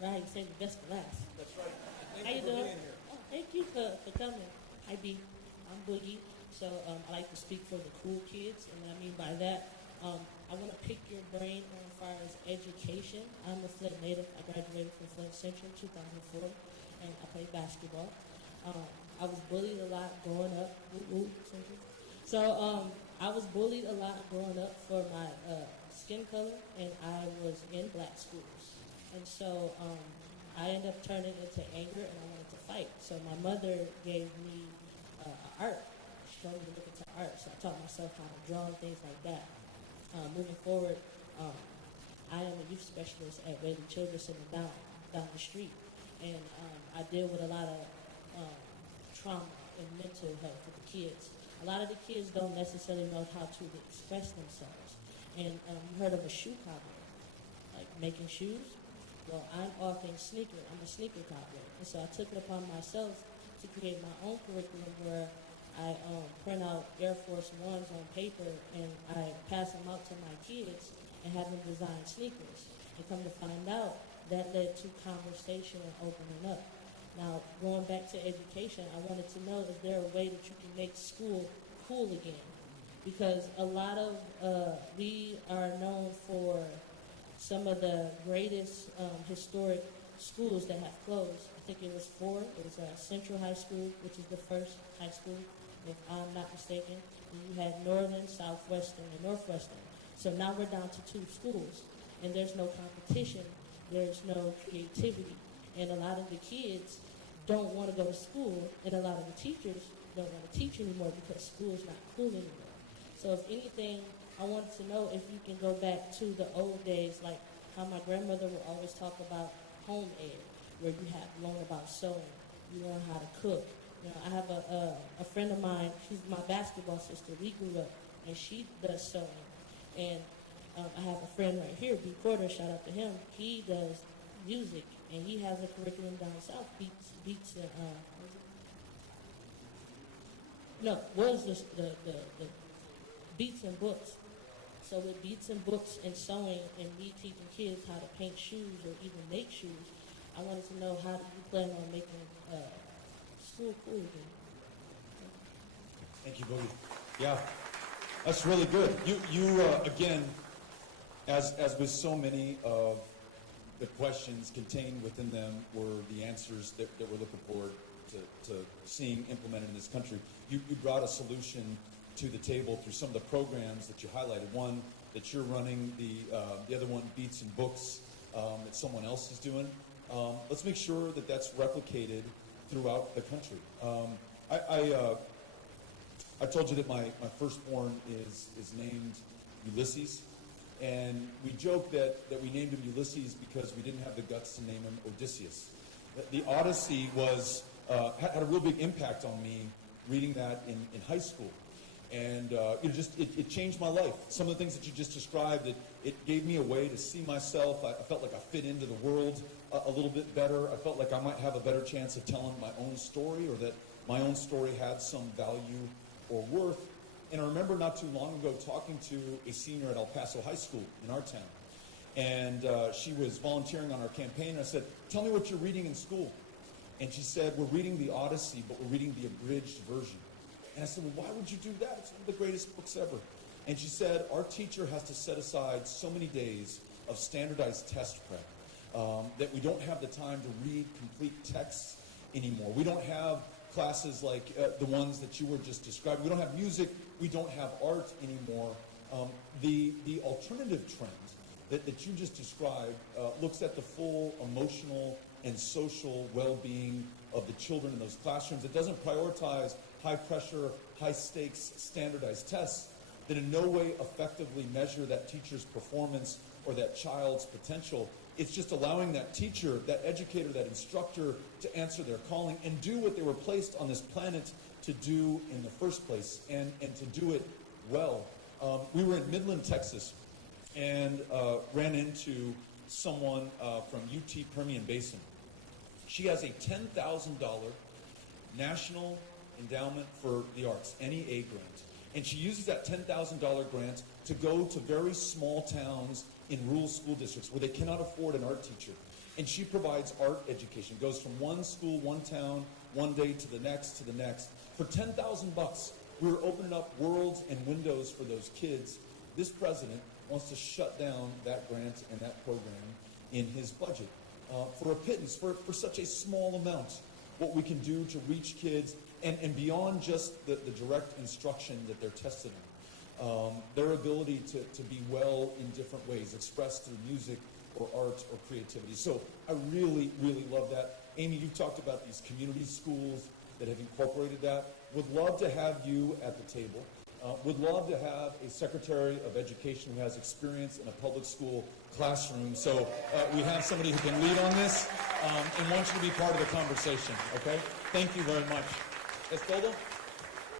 Right, you saved the best for last. That's right. How you doing? Oh, thank you for coming. Hi, B. I'm Boogie. So I like to speak for the cool kids, and what I mean by that, I want to pick your brain on as far as education. I'm a Flint native. I graduated from Flint Central in 2004, and I played basketball. I was bullied a lot growing up. Central. So I was bullied a lot growing up for my skin color, and I was in black schools. And so I ended up turning into anger, and I wanted to fight. So my mother gave me art. She told me to look into art, so I taught myself how to draw and things like that. Moving forward, I am a youth specialist at Bailey Children's Center down the street, and I deal with a lot of trauma and mental health with the kids. A lot of the kids don't necessarily know how to express themselves. And you heard of a shoe cobbler, like making shoes? Well, I'm offering sneaker. I'm a sneaker cobbler. And so I took it upon myself to create my own curriculum where I print out Air Force Ones on paper and I pass them out to my kids and have them design sneakers. And come to find out, that led to conversation and opening up. Now, going back to education, I wanted to know, is there a way that you can make school cool again? Because a lot of, we are known for some of the greatest historic schools that have closed. I think it was 4. It was Central High School, which is the first high school, if I'm not mistaken. And you had Northern, Southwestern, and Northwestern. So now we're down to 2 schools, and there's no competition, there's no creativity. And a lot of the kids don't want to go to school, and a lot of the teachers don't want to teach anymore because school is not cool anymore. So if anything, I wanted to know if you can go back to the old days, like how my grandmother would always talk about home ed, where you have learn about sewing, you learn how to cook. You know, I have a friend of mine, she's my basketball sister, we grew up, and she does sewing. And I have a friend right here, B. Porter, shout out to him, he does music, and he has a curriculum down south, beats and, the beats and books. So with beats and books and sewing and me teaching kids how to paint shoes or even make shoes, I wanted to know, how do you plan on making school cool again? Thank you, Boogie. Yeah, that's really good. You again, as with so many of the questions contained within them were the answers that we're looking forward to seeing implemented in this country. You brought a solution to the table through some of the programs that you highlighted. One that you're running, the other one, Beats and Books, that someone else is doing. Let's make sure that that's replicated throughout the country. I told you that my firstborn is named Ulysses, and we joke that we named him Ulysses because we didn't have the guts to name him Odysseus. The Odyssey was had a real big impact on me reading that in high school. And it changed my life. Some of the things that you just described, it gave me a way to see myself. I felt like I fit into the world a little bit better. I felt like I might have a better chance of telling my own story, or that my own story had some value or worth. And I remember not too long ago talking to a senior at El Paso High School in our town. And she was volunteering on our campaign. And I said, tell me what you're reading in school. And she said, we're reading the Odyssey, but we're reading the abridged version. And I said, well, why would you do that? It's one of the greatest books ever. And she said, our teacher has to set aside so many days of standardized test prep that we don't have the time to read complete texts anymore. We don't have classes like the ones that you were just describing. We don't have music. We don't have art anymore. The alternative trend that you just described looks at the full emotional and social well-being of the children in those classrooms. It doesn't prioritize high-pressure, high-stakes, standardized tests that in no way effectively measure that teacher's performance or that child's potential. It's just allowing that teacher, that educator, that instructor to answer their calling and do what they were placed on this planet to do in the first place, and to do it well. We were in Midland, Texas, and ran into someone from UT Permian Basin. She has a $10,000 National Endowment for the Arts, NEA grant. And she uses that $10,000 grant to go to very small towns in rural school districts where they cannot afford an art teacher. And she provides art education. Goes from one school, one town, one day to the next, For $10,000, we were opening up worlds and windows for those kids. This president wants to shut down that grant and that program in his budget for a pittance, for such a small amount. What we can do to reach kids, and beyond just the direct instruction that they're tested on. Their ability to be well in different ways, expressed through music or art or creativity. So I really, really love that. Amy, you've talked about these community schools that have incorporated that. Would love to have you at the table. Would love to have a Secretary of Education who has experience in a public school classroom. So we have somebody who can lead on this and wants you to be part of the conversation, okay? Thank you very much. Estoldo?